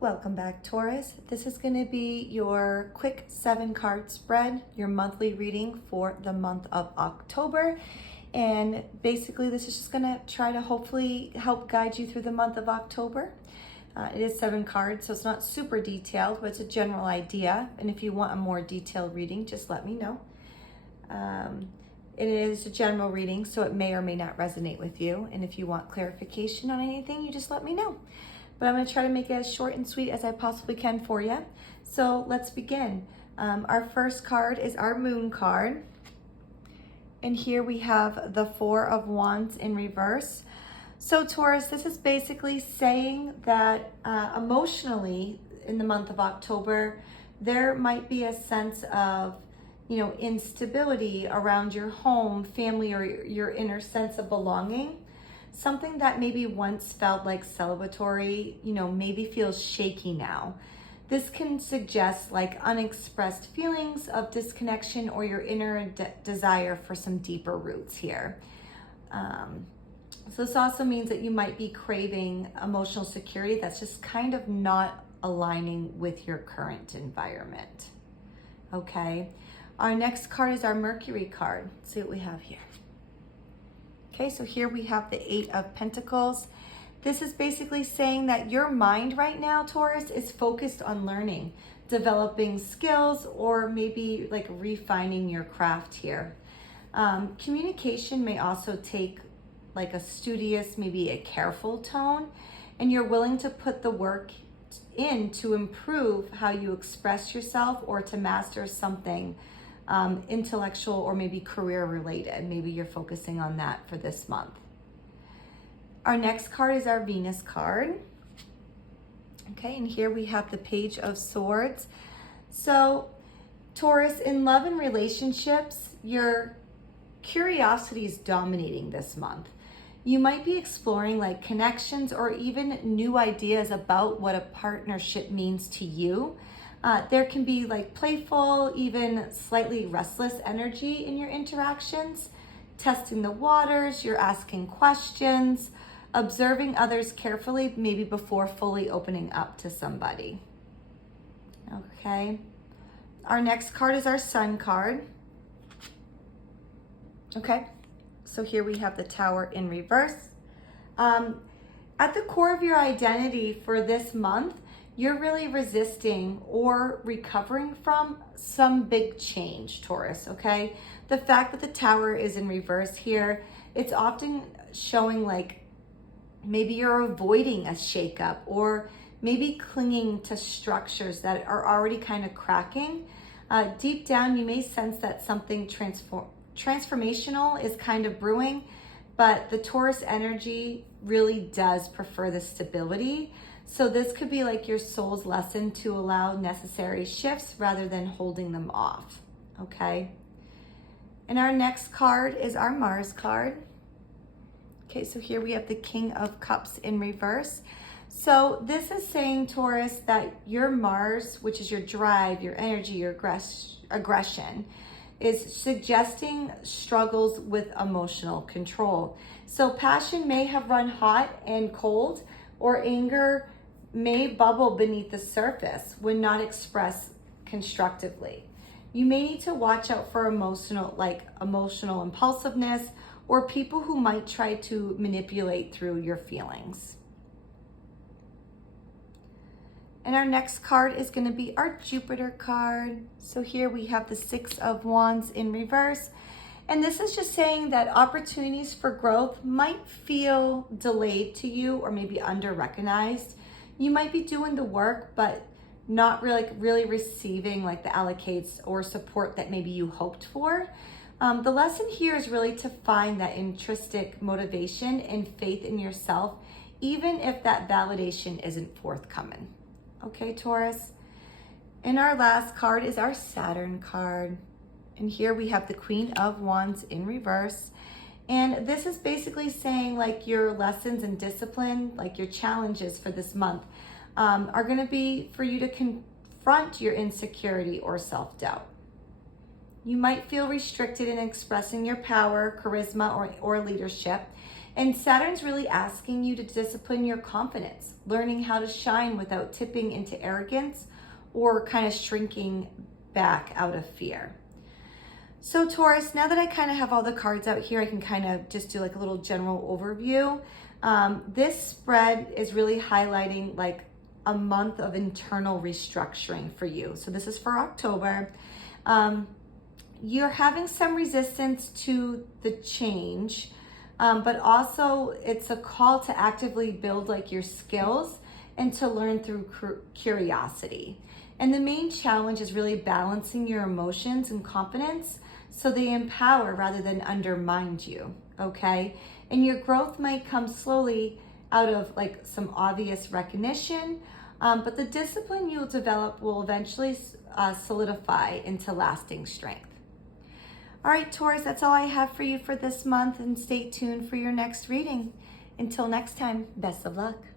Welcome back, Taurus. This is going to be your quick 7-card spread, your monthly reading for the month of October. And basically, this is just going to try to hopefully help guide you through the month of October. It is 7 cards, so it's not super detailed, but it's a general idea. And if you want a more detailed reading, just let me know. It is a general reading, so it may or may not resonate with you. And if you want clarification on anything, you just let me know. But I'm going to try to make it as short and sweet as I possibly can for you. So let's begin. Our first card is our Moon card. And here we have the 4 of Wands in reverse. So Taurus, this is basically saying that emotionally in the month of October, there might be a sense of, instability around your home, family, or your inner sense of belonging. Something that maybe once felt like celebratory, maybe feels shaky now. This can suggest like unexpressed feelings of disconnection or your inner desire for some deeper roots here. So this also means that you might be craving emotional security that's just kind of not aligning with your current environment. Okay, our next card is our Mercury card. Let's see what we have here. Okay, so here we have the 8 of Pentacles. This is basically saying that your mind right now, Taurus, is focused on learning, developing skills, or maybe like refining your craft here. Communication may also take like a studious, maybe a careful tone, and you're willing to put the work in to improve how you express yourself or to master something intellectual or maybe career related. Maybe you're focusing on that for this month. Our next card is our Venus card. Okay, and here we have the Page of Swords. So Taurus, in love and relationships, your curiosity is dominating this month. You might be exploring like connections or even new ideas about what a partnership means to you. There can be like playful, even slightly restless energy in your interactions, testing the waters, you're asking questions, observing others carefully, maybe before fully opening up to somebody. Okay. Our next card is our Sun card. Okay. So here we have the Tower in reverse. At the core of your identity for this month, you're really resisting or recovering from some big change, Taurus, okay? The fact that the Tower is in reverse here, it's often showing like maybe you're avoiding a shakeup or maybe clinging to structures that are already kind of cracking. Deep down, you may sense that something transformational is kind of brewing, but the Taurus energy really does prefer the stability. So this could be like your soul's lesson to allow necessary shifts rather than holding them off, okay? And our next card is our Mars card. Okay, so here we have the King of Cups in reverse. So this is saying, Taurus, that your Mars, which is your drive, your energy, your aggression, is suggesting struggles with emotional control. So passion may have run hot and cold, or anger may bubble beneath the surface when not expressed constructively. You may need to watch out for emotional impulsiveness or people who might try to manipulate through your feelings. And our next card is going to be our Jupiter card. So here we have the 6 of Wands in reverse. And this is just saying that opportunities for growth might feel delayed to you or maybe under-recognized. You might be doing the work, but not really receiving like the allocates or support that maybe you hoped for. The lesson here is really to find that intrinsic motivation and faith in yourself, even if that validation isn't forthcoming. Okay, Taurus? And our last card is our Saturn card. And here we have the Queen of Wands in reverse. And this is basically saying like your lessons and discipline, like your challenges for this month, are going to be for you to confront your insecurity or self-doubt. You might feel restricted in expressing your power, charisma, or leadership. And Saturn's really asking you to discipline your confidence, learning how to shine without tipping into arrogance or kind of shrinking back out of fear. So Taurus, now that I kind of have all the cards out here, I can kind of just do like a little general overview. This spread is really highlighting like a month of internal restructuring for you. So this is for October. You're having some resistance to the change, but also it's a call to actively build like your skills and to learn through curiosity. And the main challenge is really balancing your emotions and confidence so they empower rather than undermine you, okay? And your growth might come slowly out of like some obvious recognition, but the discipline you'll develop will eventually solidify into lasting strength. All right, Taurus, that's all I have for you for this month, and stay tuned for your next reading. Until next time, best of luck.